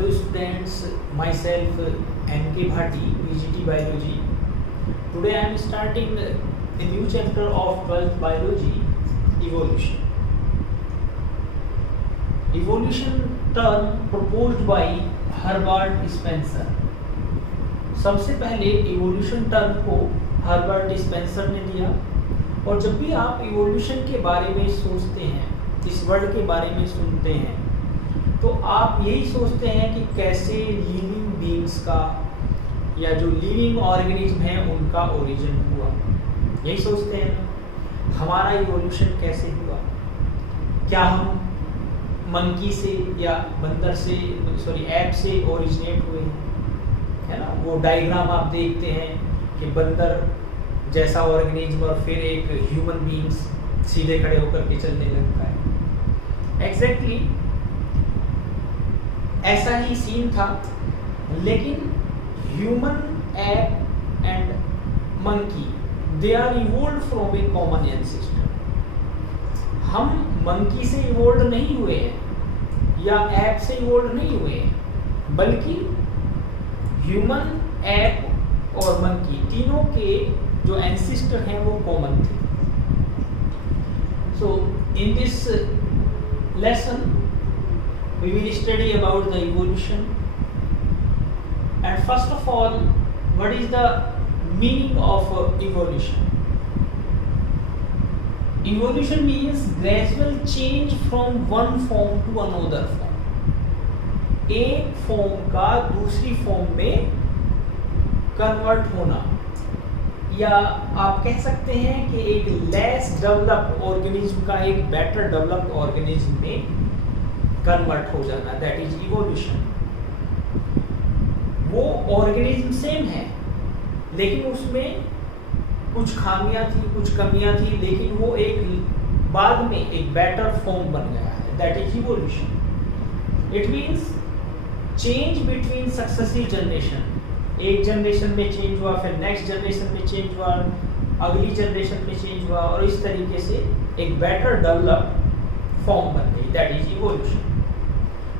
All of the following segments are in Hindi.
Hello students, myself N.K. Bhatti, VGT Biology. Today I am starting a new chapter of 12th Biology, Evolution. Evolution term proposed by Herbert Spencer. सबसे पहले evolution term को Herbert Spencer ने दिया और जब भी आप evolution के बारे में सोचते हैं, इस वर्ड के बारे में सुनते हैं, तो आप यही सोचते हैं कि कैसे लिविंग बीइंग्स का या जो लिविंग ऑर्गेनिज्म है उनका ओरिजिन हुआ, यही सोचते हैं ना। हमारा इवोल्यूशन कैसे हुआ, क्या हम मंकी से या बंदर से ऐप से ओरिजिनेट हुए हैं, है ना। वो डायग्राम आप देखते हैं कि बंदर जैसा ऑर्गेनिज्म और फिर एक ह्यूमन बीइंग्स सीधे खड़े होकर के चलने लगता है। एग्जैक्टली ऐसा ही सीन था, लेकिन human, ape and monkey they are evolved from a common ancestor. हम मंकी से इवोल्व नहीं हुए हैं या एप से इवोल्व नहीं हुए हैं, बल्कि ह्यूमन, एप और मंकी तीनों के जो एंसेस्टर हैं वो कॉमन थे। So in this lesson we will study about the evolution, and first of all, what is the meaning of evolution? Evolution means gradual change from one form to another form. एक फॉर्म का दूसरी फॉर्म में कन्वर्ट होना, या आप कह सकते हैं कि एक लेस डेवलप्ड ऑर्गेनिज्म का एक बेटर डेवलप्ड ऑर्गेनिज्म में कन्वर्ट हो जाना, दैट इज इवोल्यूशन। वो ऑर्गेनिज्म सेम है, लेकिन उसमें कुछ खामियां थी, कुछ कमियां थी, लेकिन वो एक बाद में एक बेटर फॉर्म बन गया है, that is evolution. It means change between successive generation. एक जनरेशन में चेंज हुआ, फिर नेक्स्ट जनरेशन में चेंज हुआ, अगली जनरेशन में चेंज हुआ, और इस तरीके से एक बेटर डेवलप्ड फॉर्म बन गई, दैट इज इवोल्यूशन।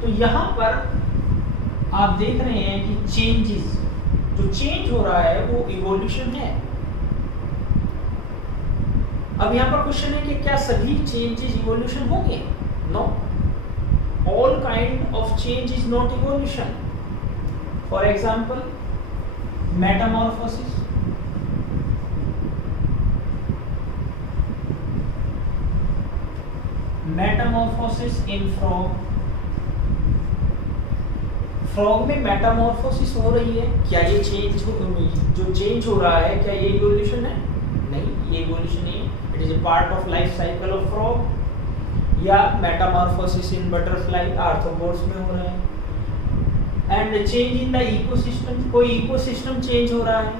तो यहाँ पर आप देख रहे हैं कि चेंजेस, जो चेंज हो रहा है वो इवोल्यूशन है। अब यहाँ पर क्वेश्चन है कि क्या सभी चेंजेस इवोल्यूशन होंगे? No, all kind of change is not evolution. For example, metamorphosis, metamorphosis in frog. Frog में मेटामॉर्फोसिस हो रही है, क्या ये चेंज जो चेंज हो रहा है क्या ये इवोल्यूशन है? नहीं, ये इवोल्यूशन नहीं है। It is a part of life cycle of frog. या मेटामॉर्फोसिस इन बटरफ्लाई, आर्थ्रोपोड्स में हो रहा है। And change in the ecosystem, कोई इकोसिस्टम चेंज हो रहा है।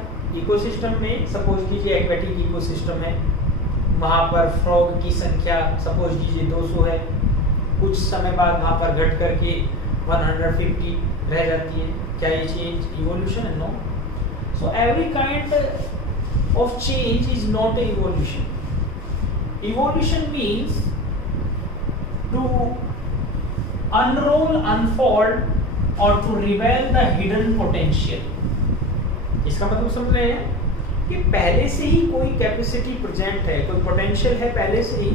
इकोसिस्टम में सपोज कीजिए एक्वेटिक इकोसिस्टम है, वहाँ पर फ्रॉग की संख्या सपोज कीजिए 200 है, कुछ समय बाद वहाँ पर घट करके 150 रह जाती है, क्या ये चेंज इवोल्यूशन है? No. So every kind of change is not a evolution. Evolution means to unroll, unfold और to reveal the hidden potential. इसका मतलब समझ रहे हैं कि पहले से ही कोई कैपेसिटी प्रेजेंट है, कोई पोटेंशियल है पहले से ही,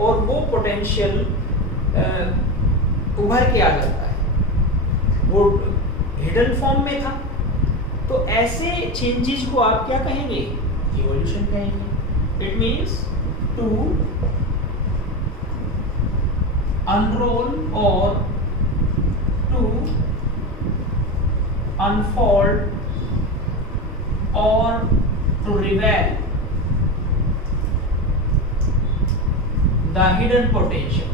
और वो पोटेंशियल उभर के आ जाता है, वो हिडन फॉर्म में था। तो ऐसे चेंजेस को आप क्या कहेंगे? इवोल्यूशन कहेंगे। इट मीन्स टू अनरोल और to unfold or to reveal the hidden potential.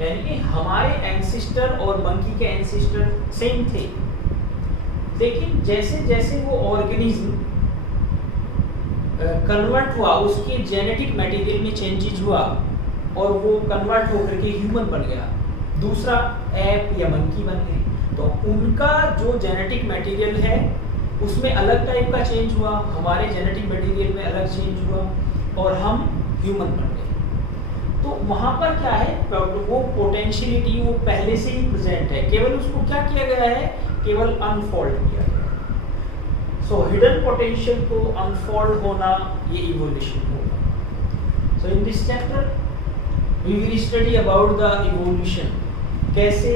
यानी कि हमारे एंसेस्टर और मंकी के एंसेस्टर सेम थे, लेकिन जैसे जैसे वो ऑर्गेनिज्म कन्वर्ट हुआ, उसके जेनेटिक मटेरियल में चेंजेस हुआ और वो कन्वर्ट होकर के ह्यूमन बन गया, दूसरा एप या मंकी बन गए, तो उनका जो जेनेटिक मटेरियल है उसमें अलग टाइप का चेंज हुआ, हमारे जेनेटिक मटेरियल में अलग चेंज हुआ और हम ह्यूमन बन गए। वहां पर क्या है, वो पोटेंशियलिटी वो पहले से ही प्रेजेंट है, केवल उसको क्या किया गया है, केवल अनफोल्ड किया गया है। सो हिडन पोटेंशियल को अनफोल्ड होना ये इवोल्यूशन होगा। So in this chapter we will study about the evolution, कैसे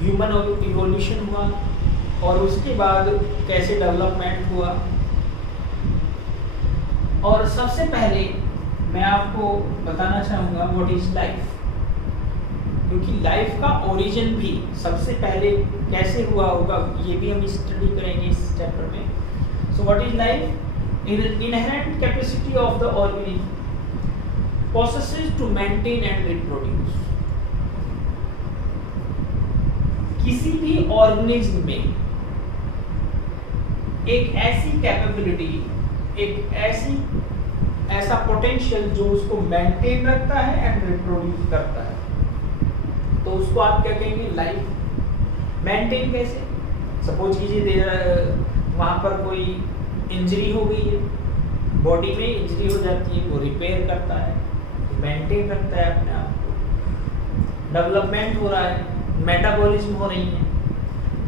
ह्यूमन इवोल्यूशन हुआ और उसके बाद कैसे डेवलपमेंट हुआ। और सबसे पहले मैं आपको बताना चाहूँगा व्हाट इज लाइफ, क्योंकि लाइफ का ओरिजिन भी सबसे पहले कैसे हुआ होगा ये भी हम स्टडी करेंगे इस चैप्टर में। So what is life? Inherent capacity of the organism possesses to maintain and reproduce। किसी भी ऑर्गेनिज्म में एक ऐसी कैपेबिलिटी, एक ऐसा पोटेंशियल जो उसको मेंटेन रखता है एंड रिप्रोड्यूस करता है, तो उसको आप क्या कहेंगे, लाइफ। मेंटेन कैसे? सपोज कीजिए वहां पर कोई इंजरी हो गई है, बॉडी में इंजरी हो जाती है, वो रिपेयर करता है, मेंटेन रखता है अपने आप को। डेवलपमेंट हो रहा है, मेटाबॉलिज्म हो रही है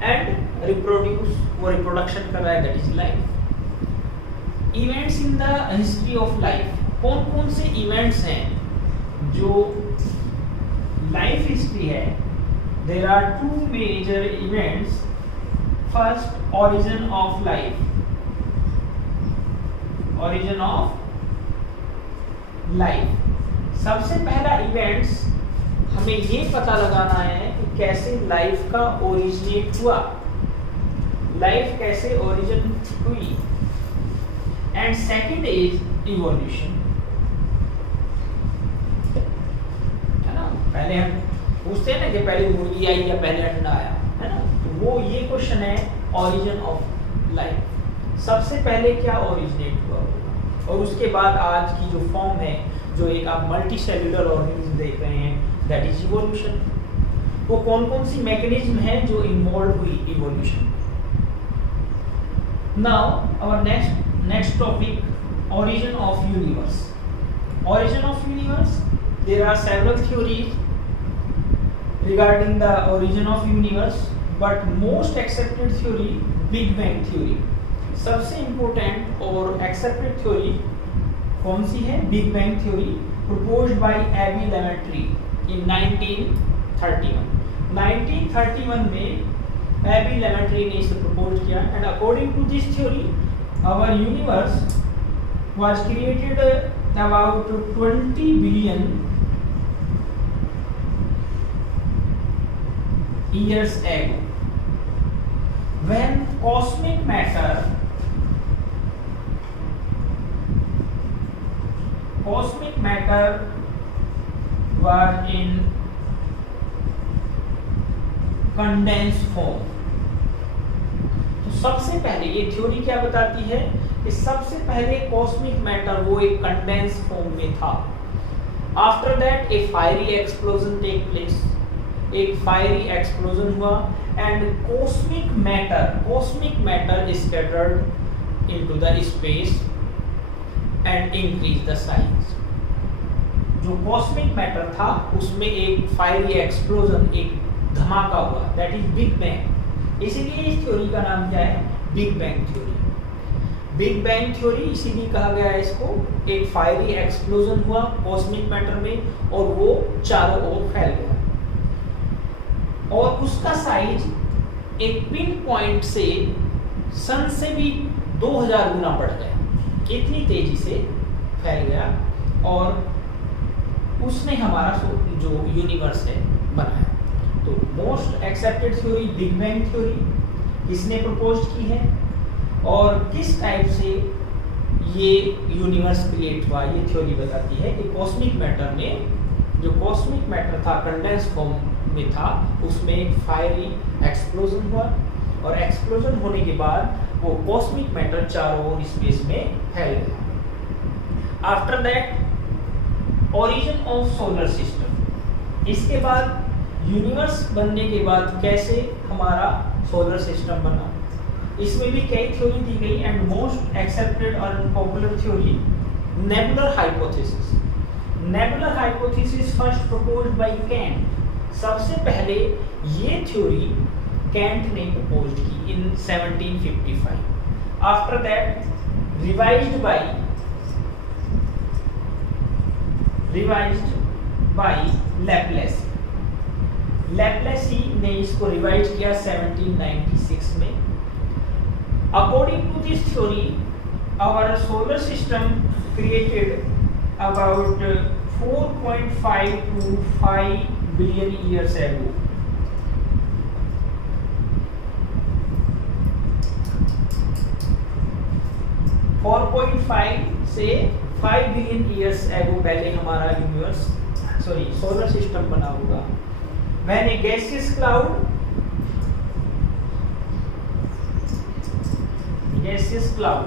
एंड रिप्रोड्यूस, वो रिप्रोडक्शन कर रहा है, that is life. Events in the history of life, कौन कौन से इवेंट्स हैं जो लाइफ हिस्ट्री है? There are two major events. First, origin of life. Origin of life, सबसे पहला इवेंट्स हमें ये पता लगाना है कि कैसे लाइफ का ओरिजिनेट हुआ, लाइफ कैसे ओरिजिन हुई। एंड सेकंड इज इवोल्यूशन, है ना। पहले हम पूछते हैं ना कि पहले मुर्गी आई या पहले अंडा आया, है ना, तो वो ये क्वेश्चन है ओरिजिन ऑफ लाइफ। सबसे पहले क्या ओरिजिनेट हुआ और उसके बाद आज की जो फॉर्म है, जो एक आप मल्टी सेल्यूलर ऑर्गेनिज्म देख रहे हैं, दैट इज इवोल्यूशन। वो कौन कौन सी मैकेनिज्म है जो इन्वॉल्व हुई evolution. Now our next topic, origin of universe। origin of universe, there are several theories regarding the origin of universe, but most accepted theory Big Bang theory। सबसे important और accepted theory कौन सी है? Big Bang theory, proposed by Abby Lemaitre in 1931। 1931 में Abby Lemaitre ने इसे propose किया, and according to this theory our universe was created about 20 billion years ago, when cosmic matter was in condensed form। तो सबसे पहले ये थ्योरी क्या बताती है कि सबसे पहले कॉस्मिक मैटर वो एक कंडेंस फॉर्म में था। After that a fiery explosion take place, एक फायरी एक्सप्लोजन हुआ and cosmic matter scattered into the space and increase the size. जो कॉस्मिक मैटर था उसमें एक फायरी एक्सप्लोजन, एक धमाका हुआ, दैट इज बिग बैंग। इसीलिए इस थ्योरी का नाम क्या है? Big bang theory. Big bang theory इसीलिए कहा गया है इसको, एक फायरी एक्सप्लोजन हुआ कॉस्मिक मैटर में और वो चारों ओर फैल गया और उसका साइज एक पिन पॉइंट से सन से भी 2000 गुना बढ़ गया, इतनी तेजी से फैल गया और उसने हमारा जो यूनिवर्स है बनाया। तो most accepted theory big bang theory, किसने प्रपोज की है और किस टाइप से ये यूनिवर्स क्रिएट हुआ, ये थ्योरी बताती है कि कॉस्मिक मैटर में, जो कॉस्मिक मैटर था कंडेंस फॉर्म में था, उसमें एक फायरी एक्सप्लोजन हुआ और एक्सप्लोजन होने के बाद वो कॉस्मिक मैटर चारों ओर स्पेस में फैल गया। After that origin of solar system, इसके बाद यूनिवर्स बनने के बाद कैसे हमारा सोलर सिस्टम बना, इसमें भी कई थ्योरी दी गई एंड मोस्ट एक्सेप्टेड और popular theory nebular hypothesis. Nebular hypothesis first proposed by Kant, सबसे पहले ये थ्योरी कैंट ने प्रपोज की in 1755। After that revised by Laplace. Laplace ने इसको रिवाइज किया 1796 में। According to this theory our solar system created about 4.5 to 5 billion years ago. से 5 बिलियन ईयर्स एगो पहले हमारा सोलर सिस्टम बना होगा। When a gaseous cloud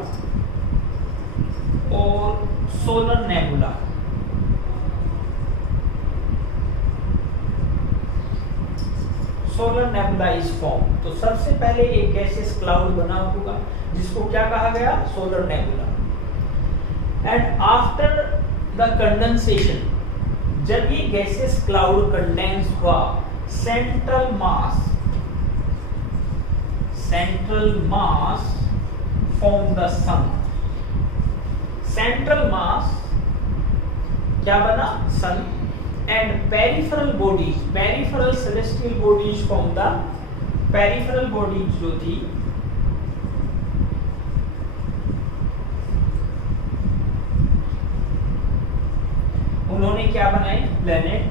और सोलर नेबुला इज फॉर्म। तो सबसे पहले एक गैसियस क्लाउड बना होगा जिसको क्या कहा गया, solar nebula. And after the condensation, जब ये गैसियस क्लाउड कंडेंस हुआ, central mass form the sun. Central mass क्या बना, sun. And peripheral celestial bodies from the peripheral bodies जो थी उन्होंने क्या बनाए, planet.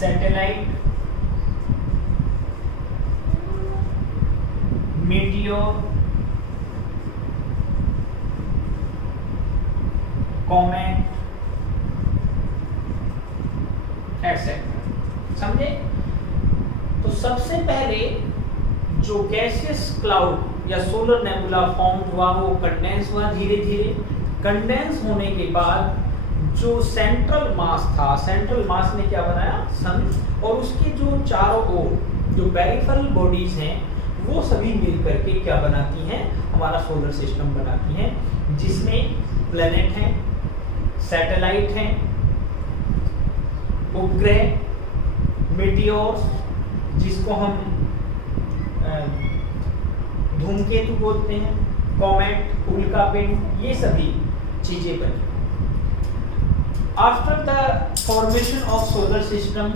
Satellite, meteor, comet, etcetera. समझे? तो सबसे पहले जो गैसियस क्लाउड या सोलर नेबुला फॉर्म हुआ वो कंडेंस हुआ धीरे धीरे। कंडेंस होने के बाद जो सेंट्रल मास था, सेंट्रल मास ने क्या बनाया, सन। और उसके जो चारों ओर जो पेरिफेरल बॉडीज हैं वो सभी मिल करके क्या बनाती हैं, हमारा सोलर सिस्टम बनाती हैं, जिसमें प्लेनेट हैं, सैटेलाइट हैं, उपग्रह, मीटियोर्स जिसको हम धूमकेतु बोलते हैं, कॉमेट, उल्कापिंड, ये सभी चीजें बनी। After the formation of solar system,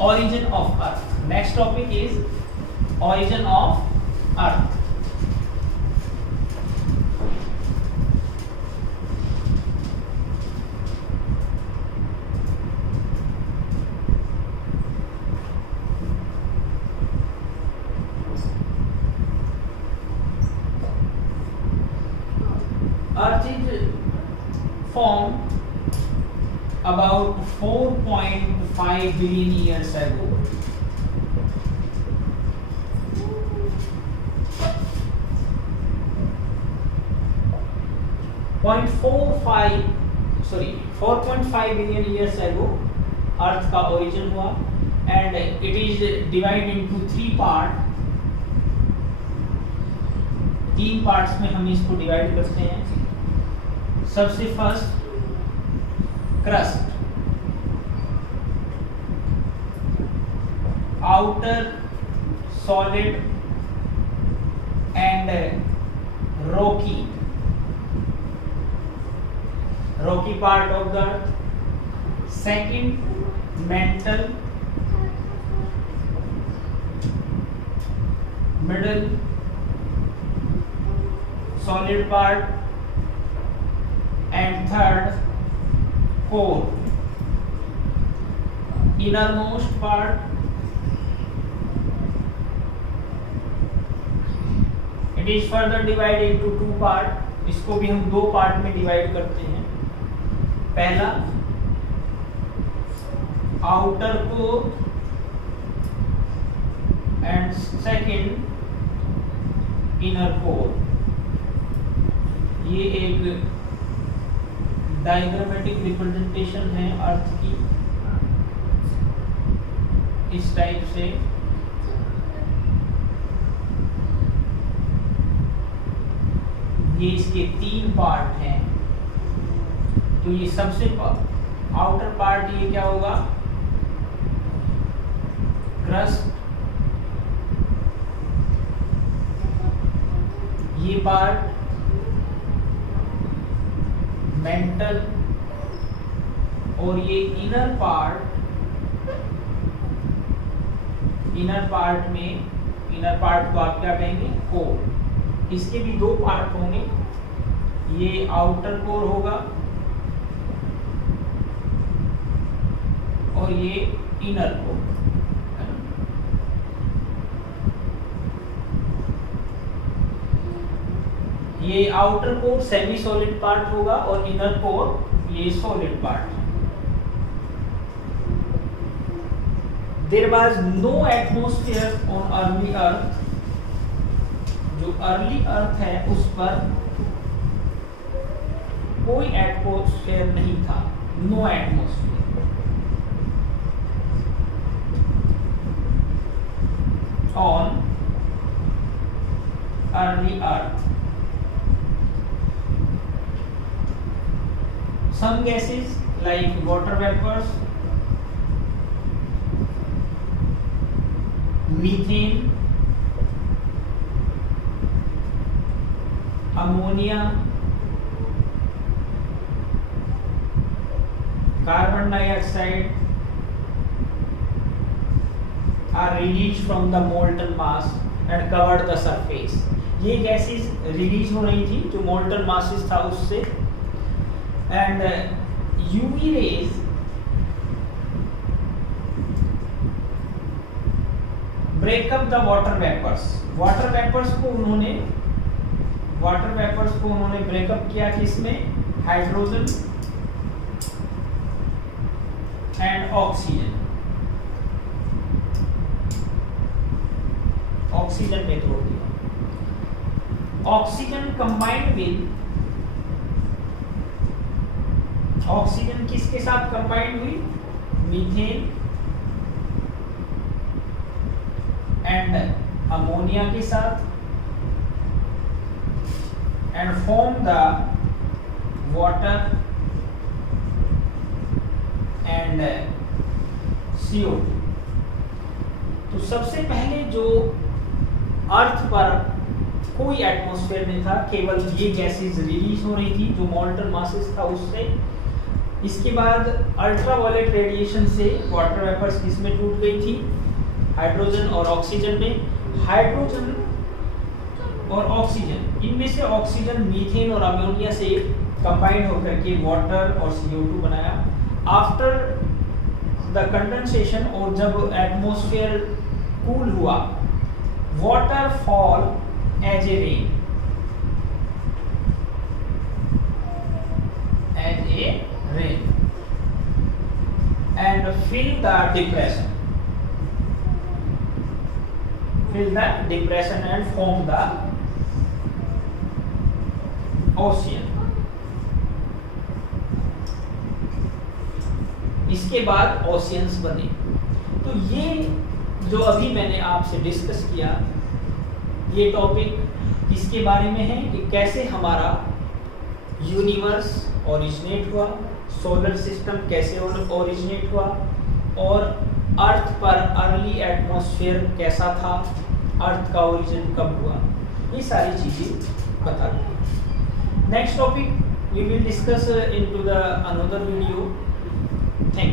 origin of earth. Next topic is origin of earth. Earth is formed about 4.5 billion years ago. .45 billion years ago अर्थ का ओरिजिन हुआ and it is divide into 3 part. 3 parts में हम इसको डिवाइड करते हैं। सबसे first crust, outer solid and Rocky part of the earth. Second mantle, middle solid part, and third core, innermost part. It is further divided into 2 part. इसको भी हम 2 पार्ट में डिवाइड करते हैं। पहला outer core and second inner core. ये एक डायग्रामेटिक रिप्रेजेंटेशन है अर्थ की। इस टाइप से ये इसके 3 पार्ट हैं। तो ये सबसे आउटर पार्ट ये क्या होगा, क्रस्ट, ये पार्ट मेंटल, और ये इनर पार्ट को आप क्या कहेंगे, कोर। इसके भी 2 पार्ट होंगे, ये आउटर कोर होगा और ये इनर कोर। ये outer core semi solid part होगा और इनर कोर ये solid part. There was no atmosphere on early earth, जो अर्ली अर्थ है उस पर कोई एटमॉस्फेयर नहीं था, no atmosphere. On early earth some gases like water vapors, methane, ammonia, carbon dioxide are released from the molten mass and covered the surface. ये गैसेस रिलीज हो रही थी जो मोल्टन मासेस था उससे, and UV rays break up the water vapors. Water vapours को उन्होंने ब्रेकअप किया किसमें, हाइड्रोजन एंड ऑक्सीजन में तोड़ दिया। ऑक्सीजन कंबाइंड विद, ऑक्सीजन किसके साथ कंबाइंड हुई, मीथेन एंड अमोनिया के साथ, and form the water and CO2। तो सबसे पहले जो अर्थ पर कोई एटमॉस्फेयर नहीं था, केवल ये गैसेस रिलीज हो रही थी जो मोल्टन मासेस था उससे। इसके बाद अल्ट्रावायलेट रेडिएशन से वाटर वेपर्स किसमें टूट गई थी, हाइड्रोजन और ऑक्सीजन में। हाइड्रोजन और ऑक्सीजन, इनमें से ऑक्सीजन मीथेन और अमोनिया से कंबाइन होकर के वाटर और CO2 बनाया। आफ्टर द कंडेंसेशन, और जब एटमॉस्फेयर कूल हुआ, water fall as a rain, and fill the depression and form the ocean। इसके बाद ओशियंस बने। तो ये जो अभी मैंने आपसे डिस्कस किया, ये टॉपिक किसके बारे में है कि कैसे हमारा यूनिवर्स ओरिजिनेट हुआ, सोलर सिस्टम कैसे ओरिजिनेट हुआ, और अर्थ पर अर्ली एटमॉस्फेयर कैसा था, अर्थ का ओरिजिन कब हुआ, ये सारी चीज़ें बता दें। Next topic we will discuss into the another video. Thank you.